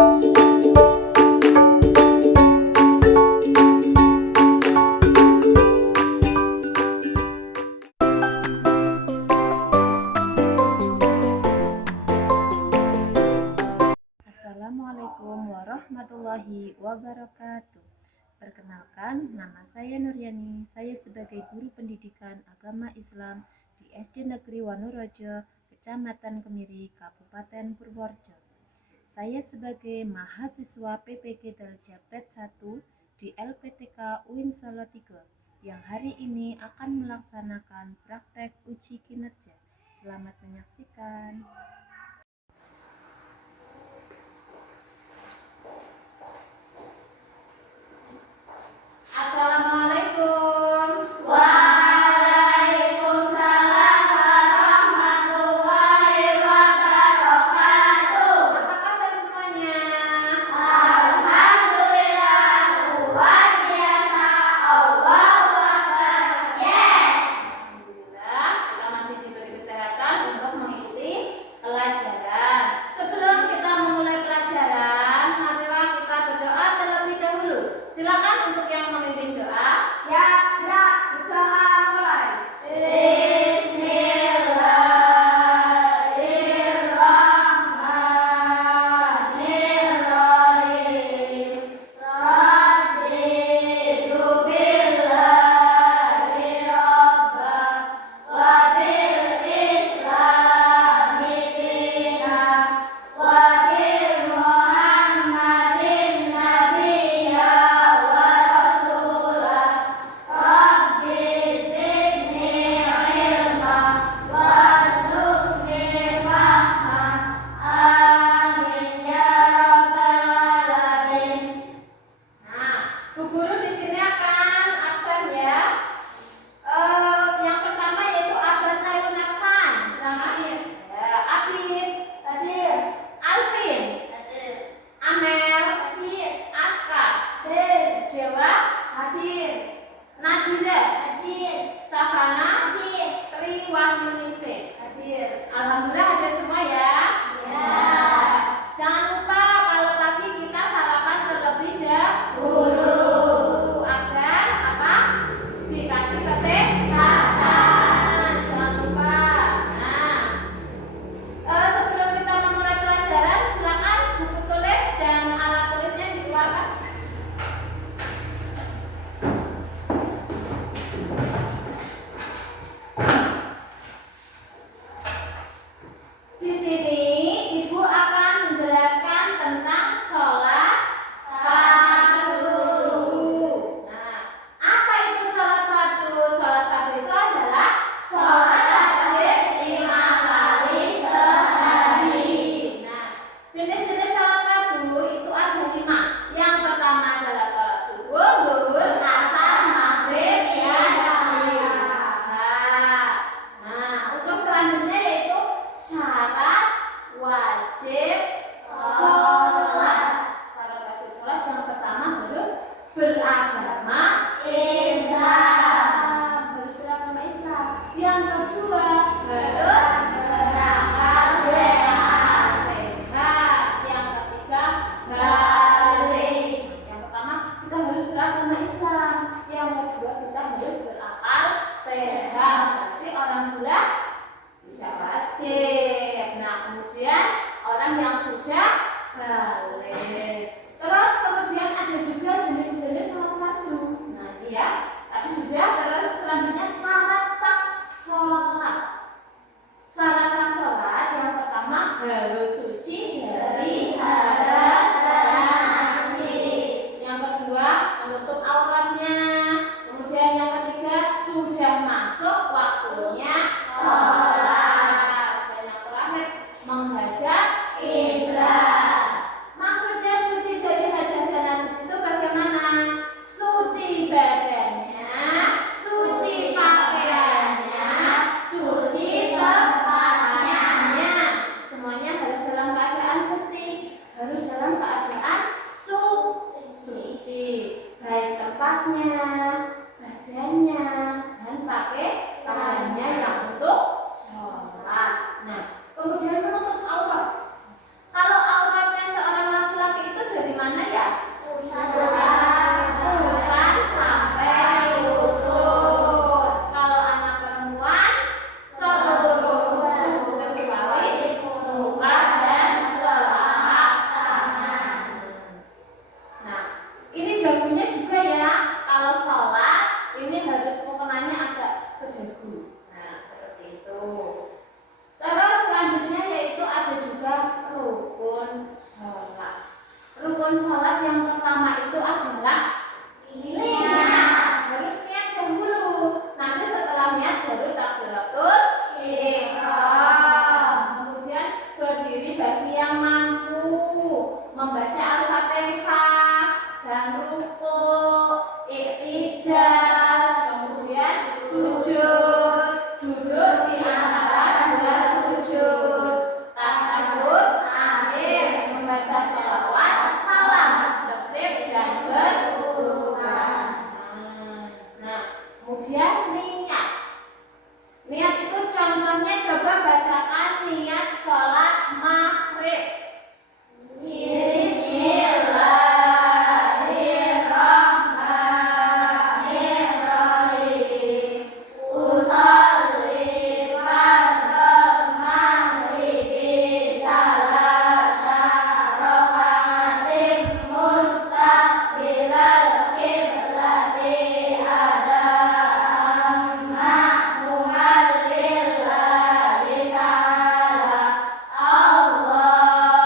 Assalamualaikum warahmatullahi wabarakatuh. Perkenalkan, nama saya Nuryani. Saya sebagai guru pendidikan agama Islam di SD Negeri Wonorejo, Kecamatan Kemiri, Kabupaten Purworejo. Saya sebagai mahasiswa PPG Darjah Batch 1 di LPTK UIN Salatiga yang hari ini akan melaksanakan praktek uji kinerja. Selamat menyaksikan. Assalamualaikum. Waalaikumsalam warahmatullahi wabarakatuh. Apa kabar semuanya? Alhamdulillah, luar biasa. Allahu Akbar. Yes. Alhamdulillah, kita masih diberi kesehatan untuk mengikuti pelajaran. Sebelum kita memulai pelajaran, marilah kita berdoa terlebih dahulu. Silakan untuk yang memimpin doa. niat. Niat itu contohnya coba bacakan niat sholat maghrib. Bismillahirrahmanirrahim. Usolli fardal maghribi salasa rakaatin mustaqbilal qiblati adaan ma'muman lillahi ta'ala. Allahu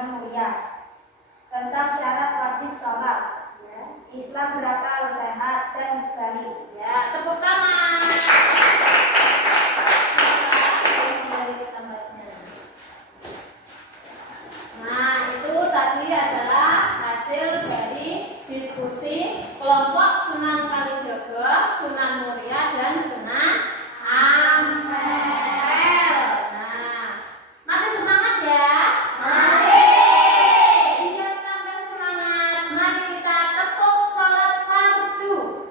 kandungan mulia. Tentang syarat wajib sholat. Islam berakal, sehat, dan balik. Ya, tepuk tangan. Nah, itu tadi adalah hasil dari diskusi kelompok Sunan Kalijaga, Sunan Muria, dan Sunan Ampel. Nah, masih semangat ya? Biar tambah semangat, mari kita tepuk sholat fardu.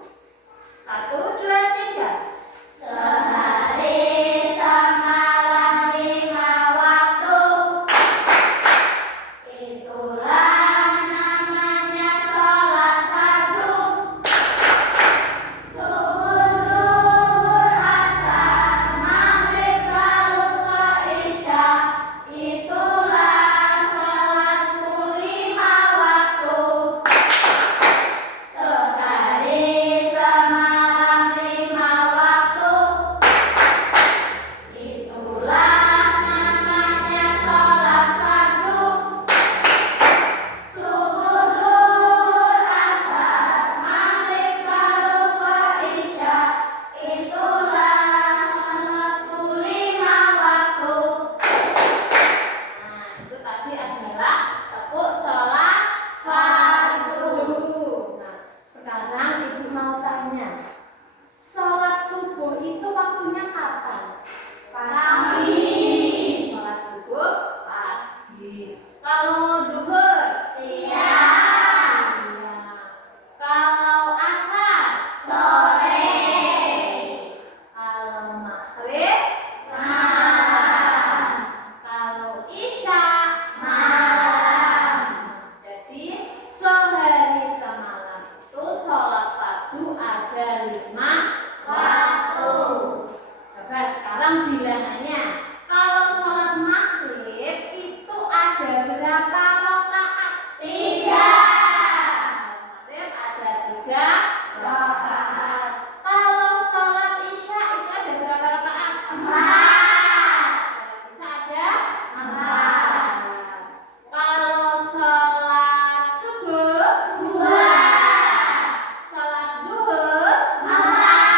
1, 2, 3. Sehari semalam 5 waktu, itulah namanya sholat fardu. Subuh, zuhur, asar, maghrib, lalu ke isya, itulah sholatku 5 waktu. Sehari semalam 5 waktu, itulah namanya sholat fardu. Subuh, zuhur, asar, maghrib, lalu ke isya, itulah sholatku 5 waktu. Nah, itu tadi adalah tepuk sholat fardu. Nah, sekarang ibu mau tanya, sholat subuh itu waktunya kapan? Pagi. Sholat subuh pagi. Kalau duhur? Siang. Iya. Kalau asar? Sore. Kalau maghrib? Malam. Kalau isya? Malam. Jadi sehari semalam itu sholat fardu ada 5 Waktu. Coba sekarang bilangannya. Kalau sholat maghrib itu ada berapa rakaat? 3 Maghrib ada 3 rakaat. Kalau sholat isya itu ada berapa rakaat? 4 Sholat isya ada 4. Kalau sholat subuh, 2 sholat duhur, 4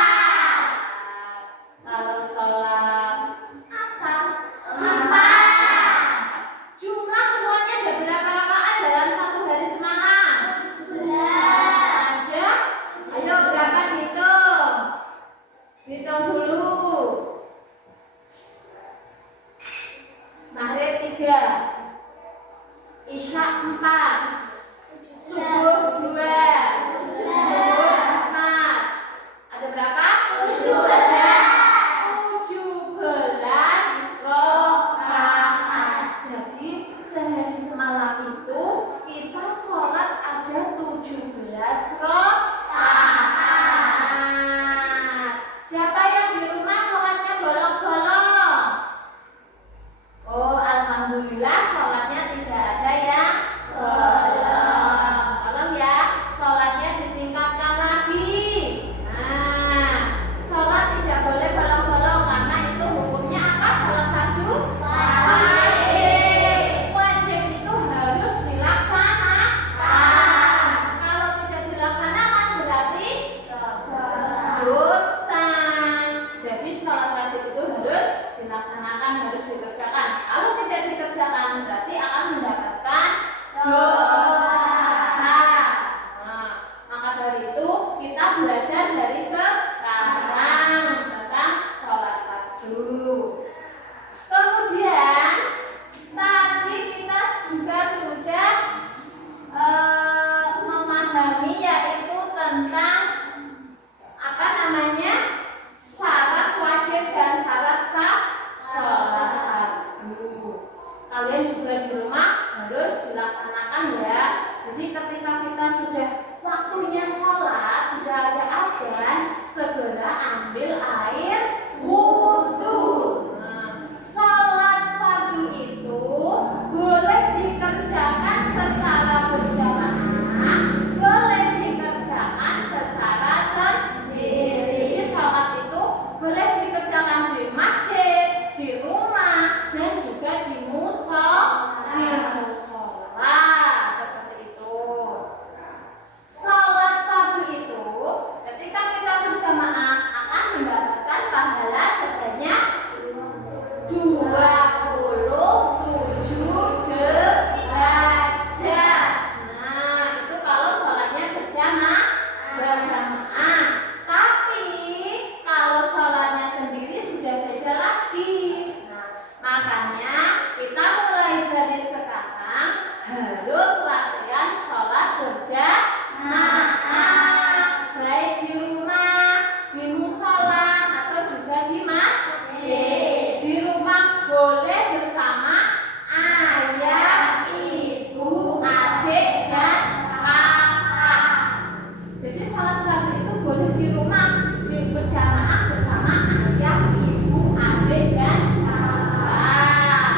boleh di rumah berjamaah bersama ayah, ibu, adik, dan kakak.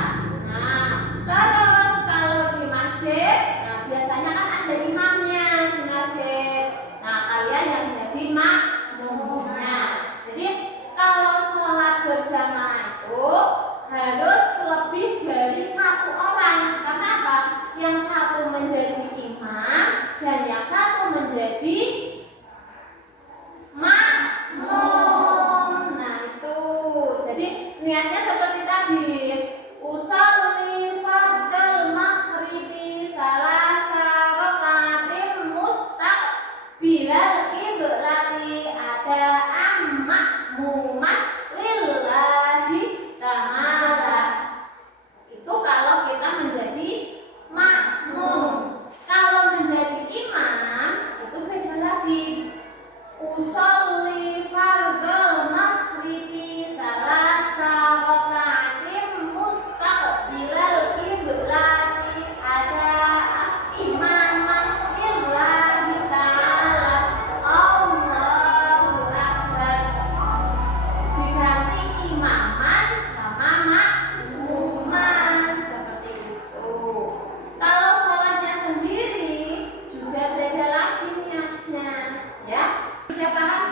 Nah, terus kalau di masjid, nah biasanya kan ada imamnya di masjid. Nah, kalian yang jadi makmumnya. Jadi kalau sholat berjamaah itu harus lebih dari satu orang. Karena apa? Yang satu menjadi imam dan yang satu menjadi makmum. Nah itu, jadi niatnya seperti tadi. Usolli fardal maghribi salasa rakaatin mustaqbilal qiblati ada makmuman lillahi ta'ala. Itu kalau kita menjadi makmum. Kalau menjadi imam itu beda lagi. Usolli fardal maghribi salasa rakaatin mustaqbilal qiblati ada imaman lillahi ta'ala Allahu akbar. Diganti imaman sama makmuman seperti itu. Kalau sholatnya sendiri juga beda lagi niatnya, ya. Sudah paham